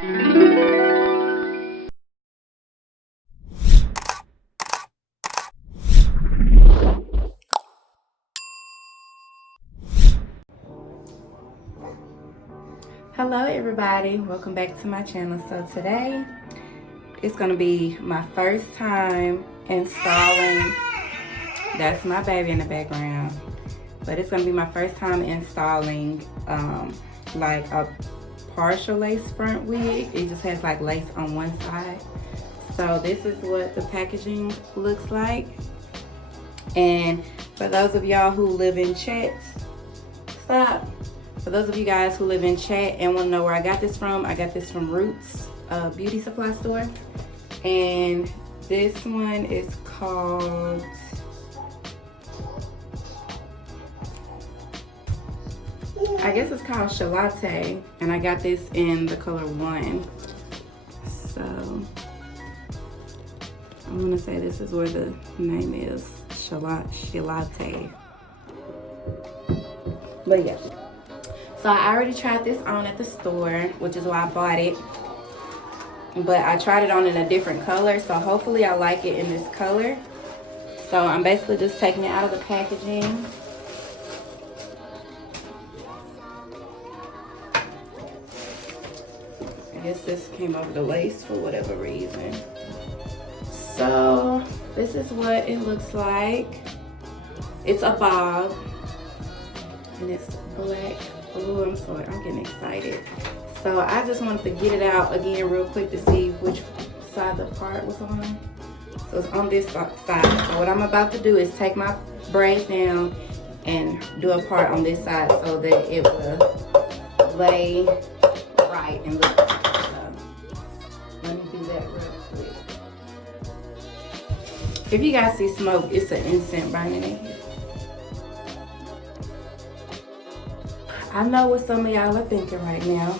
Hello everybody, welcome back to my channel. So today it's gonna be my first time installing, that's my baby in the background, but it's gonna be my first time installing like a partial lace front wig. It just has like lace on one side. So this is what the packaging looks like. And for those of y'all who live in chat, for those of you guys who live in chat and want to know where I got this from, I got this from Roots beauty supply store. And this one is called, I guess it's called CHAILATTE, and I got this in the color 1. So I'm gonna say this is where the name is, CHAILATTE. But yeah. So I already tried this on at the store, which is why I bought it. But I tried it on in a different color, so hopefully I like it in this color. So I'm basically just taking it out of the packaging. I guess this came over the lace for whatever reason. So this is what it looks like. It's a bob, and it's black. Oh, I'm sorry, I'm getting excited. So I just wanted to get it out again real quick to see which side the part was on. So it's on this side. So what I'm about to do is take my braids down and do a part on this side so that it will lay right and look good. So let me do that real quick. If you guys see smoke, it's an incense burning in here. I know what some of y'all are thinking right now.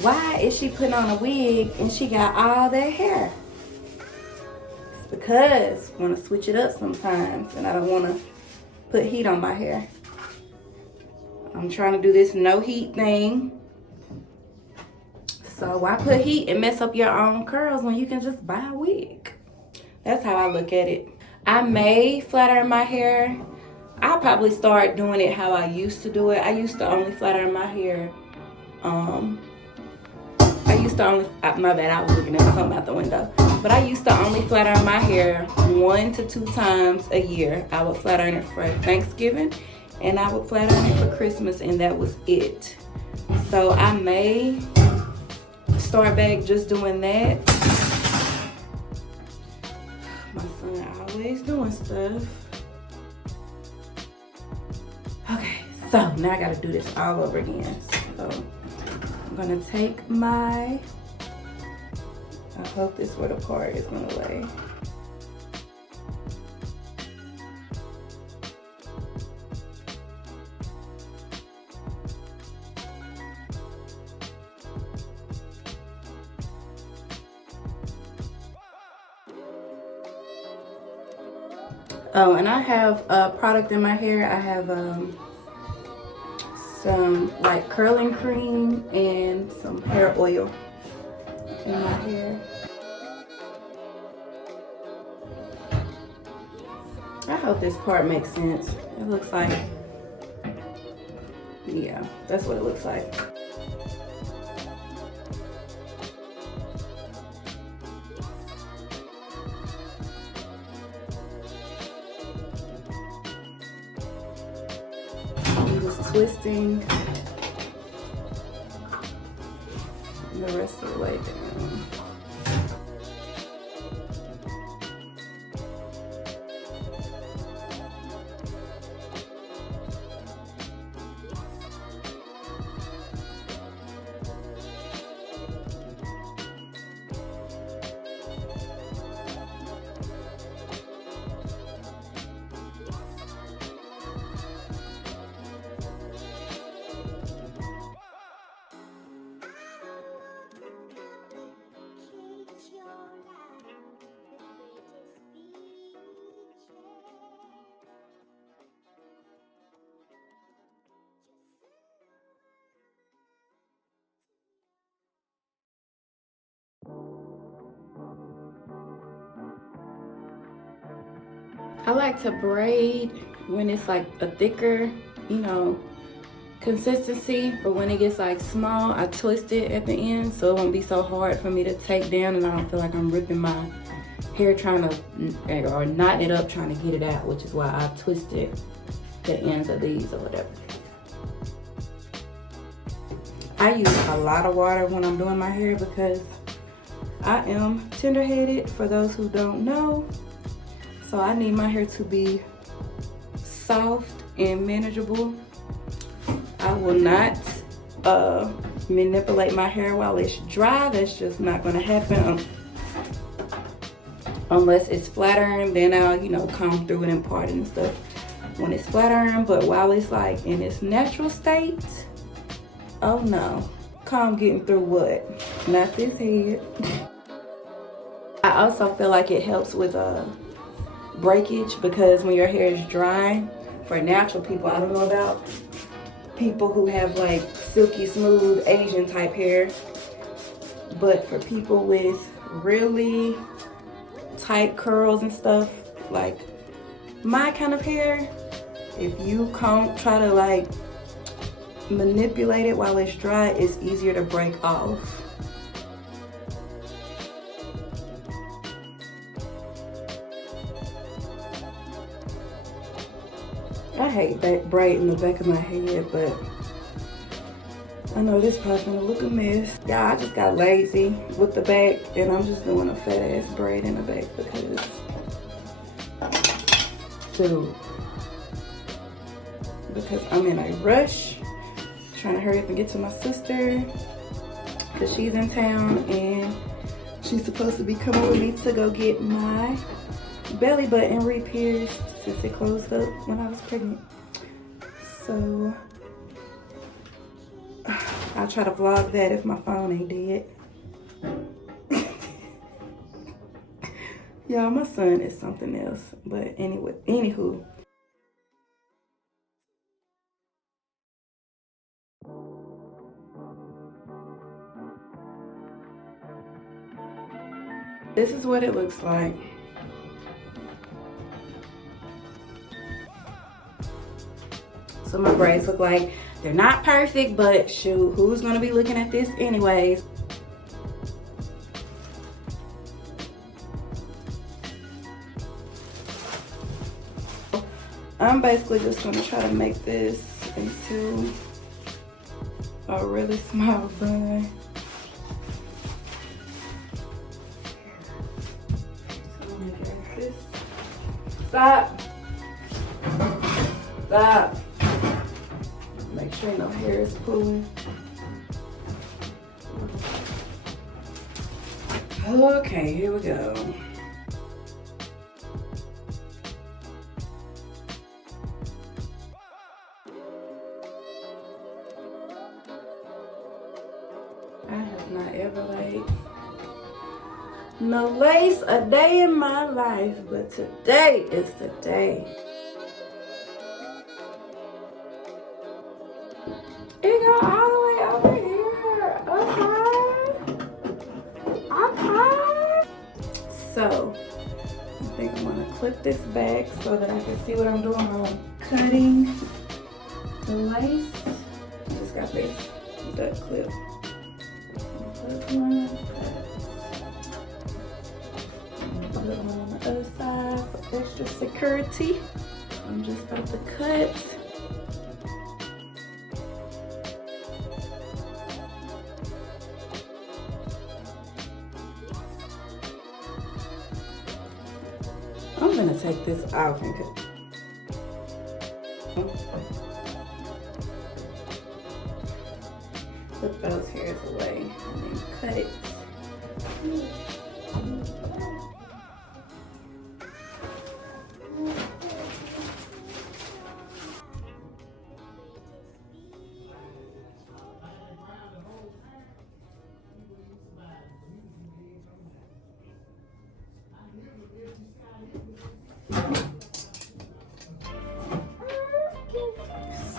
Why is she putting on a wig and she got all that hair? It's because I want to switch it up sometimes and I don't want to put heat on my hair. I'm trying to do this no heat thing. So why put heat and mess up your own curls when you can just buy a wig? That's how I look at it. I may flat iron my hair. I'll probably start doing it how I used to do it. I used to only flat iron my hair. My bad, I was looking at something out the window. But I used to only flat iron my hair 1 to 2 times a year. I would flat iron it for Thanksgiving and I would flat iron it for Christmas, and that was it. So I may start back just doing that. My son always doing stuff. Okay, so now I gotta do this all over again. So I'm gonna take my, I hope this is where the part is gonna lay. Oh, and I have a product in my hair. I have some like curling cream and some hair oil in my hair. I hope this part makes sense. It looks like, yeah, that's what it looks like. I'm just twisting the rest of the way down. I like to braid when it's like a thicker, you know, consistency, but when it gets like small, I twist it at the end so it won't be so hard for me to take down, and I don't feel like I'm ripping my hair trying to, or knotting it up trying to get it out, which is why I twisted the ends of these or whatever. I use a lot of water when I'm doing my hair because I am tender-headed, for those who don't know. So I need my hair to be soft and manageable. I will not manipulate my hair while it's dry. That's just not gonna happen unless it's flat iron. Then I'll, you know, comb through it and part it and stuff when it's flat iron. But while it's like in its natural state, oh no, comb getting through what? Not this head. I also feel like it helps with breakage, because when your hair is dry, for natural people, I don't know about people who have like silky smooth Asian type hair, but for people with really tight curls and stuff, like my kind of hair, if you try to like manipulate it while it's dry, it's easier to break off. I hate that braid in the back of my head, but I know this probably gonna look a mess. Yeah, I just got lazy with the back, and I'm just doing a fat ass braid in the back because, dude, because I'm in a rush, trying to hurry up and get to my sister because she's in town and she's supposed to be coming with me to go get my belly button re-pierced since it closed up when I was pregnant. So I'll try to vlog that if my phone ain't dead. Y'all, my son is something else. But anyway, anywho. This is what it looks like. So my braids look like they're not perfect, but shoot, who's gonna be looking at this anyways? I'm basically just gonna try to make this into a really small bun. So I'm gonna grab this. Stop. Stop. Make sure no hair is pulling. Okay, here we go. I have not ever laid no lace a day in my life, but today is the day. It go all the way over here. Okay. Okay. So, I think I'm gonna clip this back so that I can see what I'm doing while I'm cutting the lace. I just got this duck clip. Clip one, cut. Put one on the other side for extra security. I'm just about to cut. I'm gonna take this off and cut. Put those hairs away and then cut it.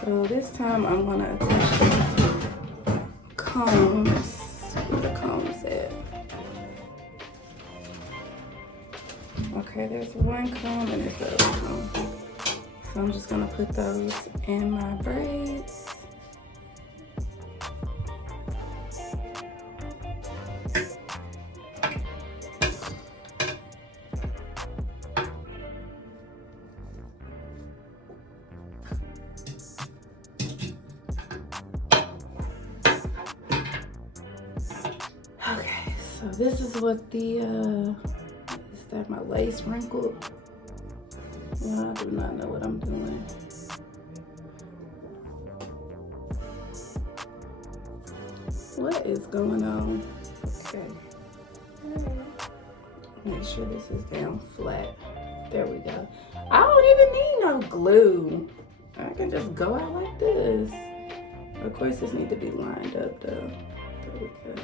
So this time I'm gonna attach the combs. Where the combs at? Okay, there's one comb and there's the other comb. So I'm just gonna put those in my braids. Okay, so this is what the, is that my lace wrinkled? No, I do not know what I'm doing. What is going on? Okay. Make sure this is down flat. There we go. I don't even need no glue. I can just go out like this. Of course, this needs to be lined up though. There we go.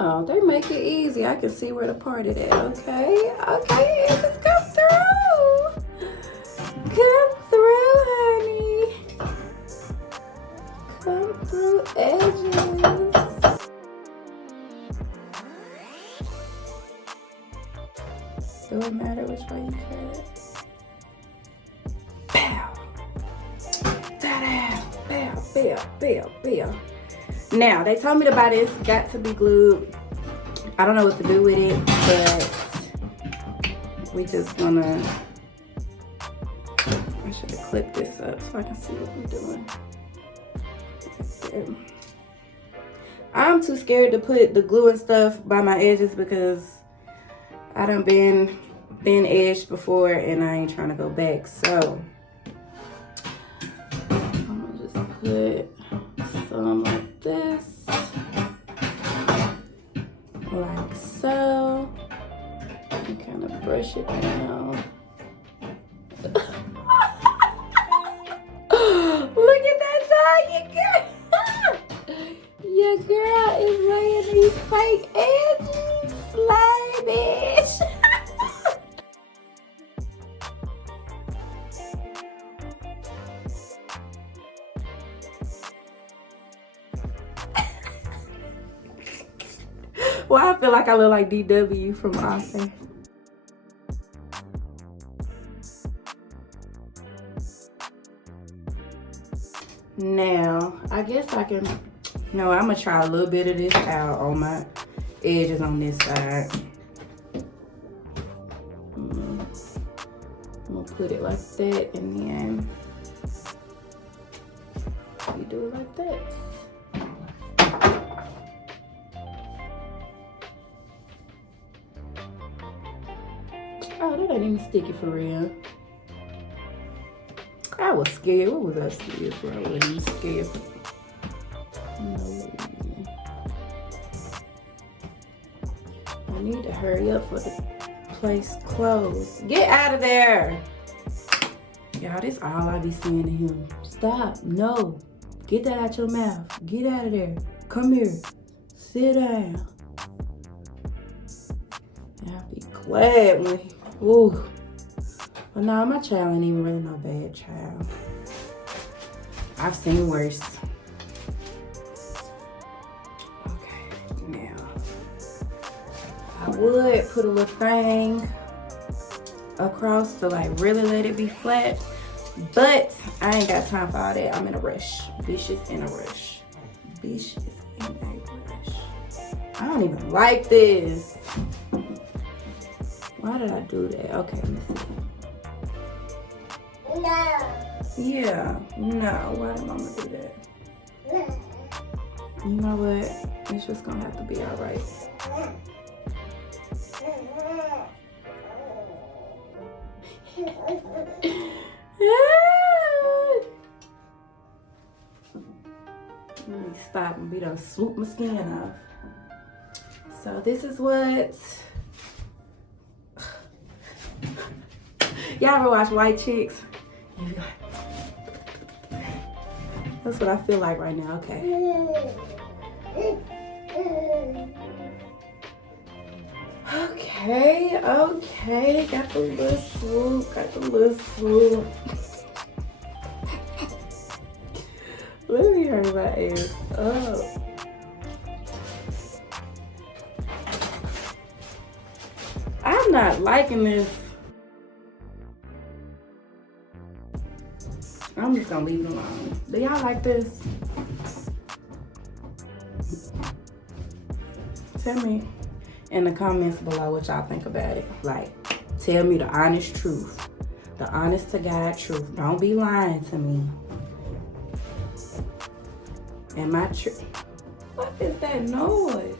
Oh, they make it easy. I can see where to part it at. Okay, okay, just come through. Come through, honey. Come through edges. Do it matter which way you cut it? Bow. Ta-da. Bow, bow, bow, bow. Now, they told me to buy this, got to be glued. I don't know what to do with it, but we just gonna, I should have clipped this up so I can see what we're doing. I'm too scared to put the glue and stuff by my edges because I done been edged before and I ain't trying to go back. So, I'm gonna just put some like this, like so, and kind of brush it down. Look at that side, your girl is wearing these fake edges, slay bitch. Well, I feel like I look like DW from Austin. Now, I guess I can, no, I'm gonna try a little bit of this out on my edges on this side. I'm gonna put it like that and then you do it like that. Oh, that ain't even sticky for real. I was scared. What was I scared for? I wasn't even scared for. No reason. I need to hurry up for the place closed. Get out of there! Y'all, this all I be saying to him. Stop. No. Get that out your mouth. Get out of there. Come here. Sit down. I'll be glad when he, ooh. But nah, my child ain't even really no bad child. I've seen worse. Okay, now. I would put a little thing across to like really let it be flat. But I ain't got time for all that. I'm in a rush. Bitch is in a rush. Bitch is in a rush. I don't even like this. Why did I do that? Okay, let me see. No. Yeah, no. Why did mama do that? No. You know what? It's just gonna have to be all right. Let me stop and we done swoop my skin off. So this is what y'all ever watch White Chicks? That's what I feel like right now. Okay. Okay. Got the little swoop. Let me hurt my ass up. I'm not liking this. I'm just gonna leave it alone. Do y'all like this? Tell me in the comments below what y'all think about it. Like, tell me the honest truth. The honest to God truth. Don't be lying to me. Am I true? What is that noise?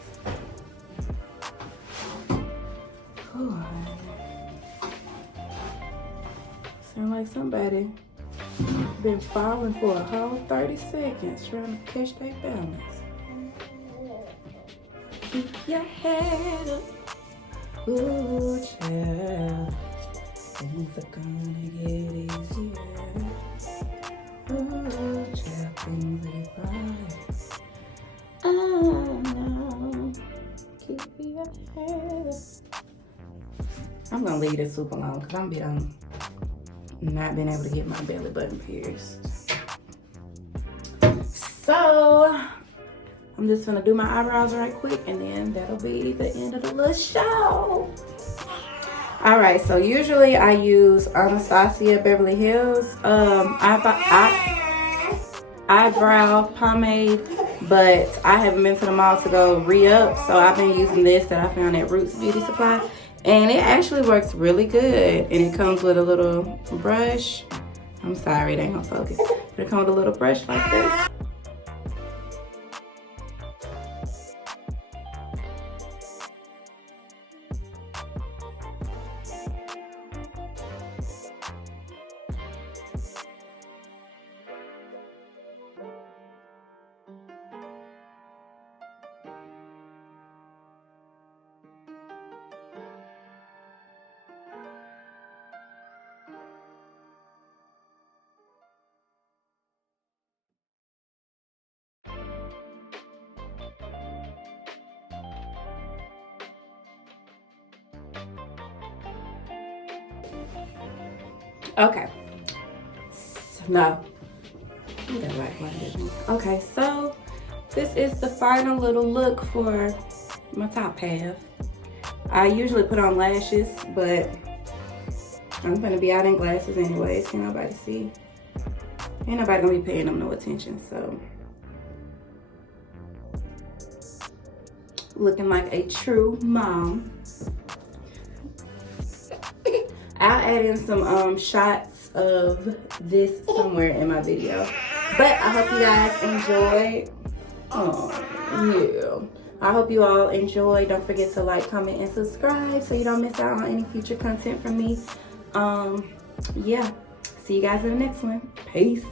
Oh, sound like somebody been falling for a whole 30 seconds trying to catch their balance. Keep your head up. Ooh, child. Things are gonna get easier. Ooh, child, things are fine. Oh, no. Keep your head up. I'm gonna leave this soup alone because I'm been not being able to get my belly button pierced. So I'm just gonna do my eyebrows right quick and then that'll be the end of the little show. All right, so usually I use Anastasia Beverly Hills eyebrow pomade, but I haven't been to the mall to go re-up, so I've been using this that I found at Roots Beauty Supply, and it actually works really good. And it comes with a little brush. I'm sorry, it ain't gonna focus, but it comes with a little brush like this. Okay. No. Okay, so this is the final little look for my top half. I usually put on lashes, but I'm gonna be out in glasses anyways. Can't nobody see. Ain't nobody gonna be paying them no attention, so. Looking like a true mom. I'll add in some shots of this somewhere in my video. But I hope you guys enjoyed. Oh, yeah. I hope you all enjoyed. Don't forget to like, comment, and subscribe so you don't miss out on any future content from me. Yeah. See you guys in the next one. Peace.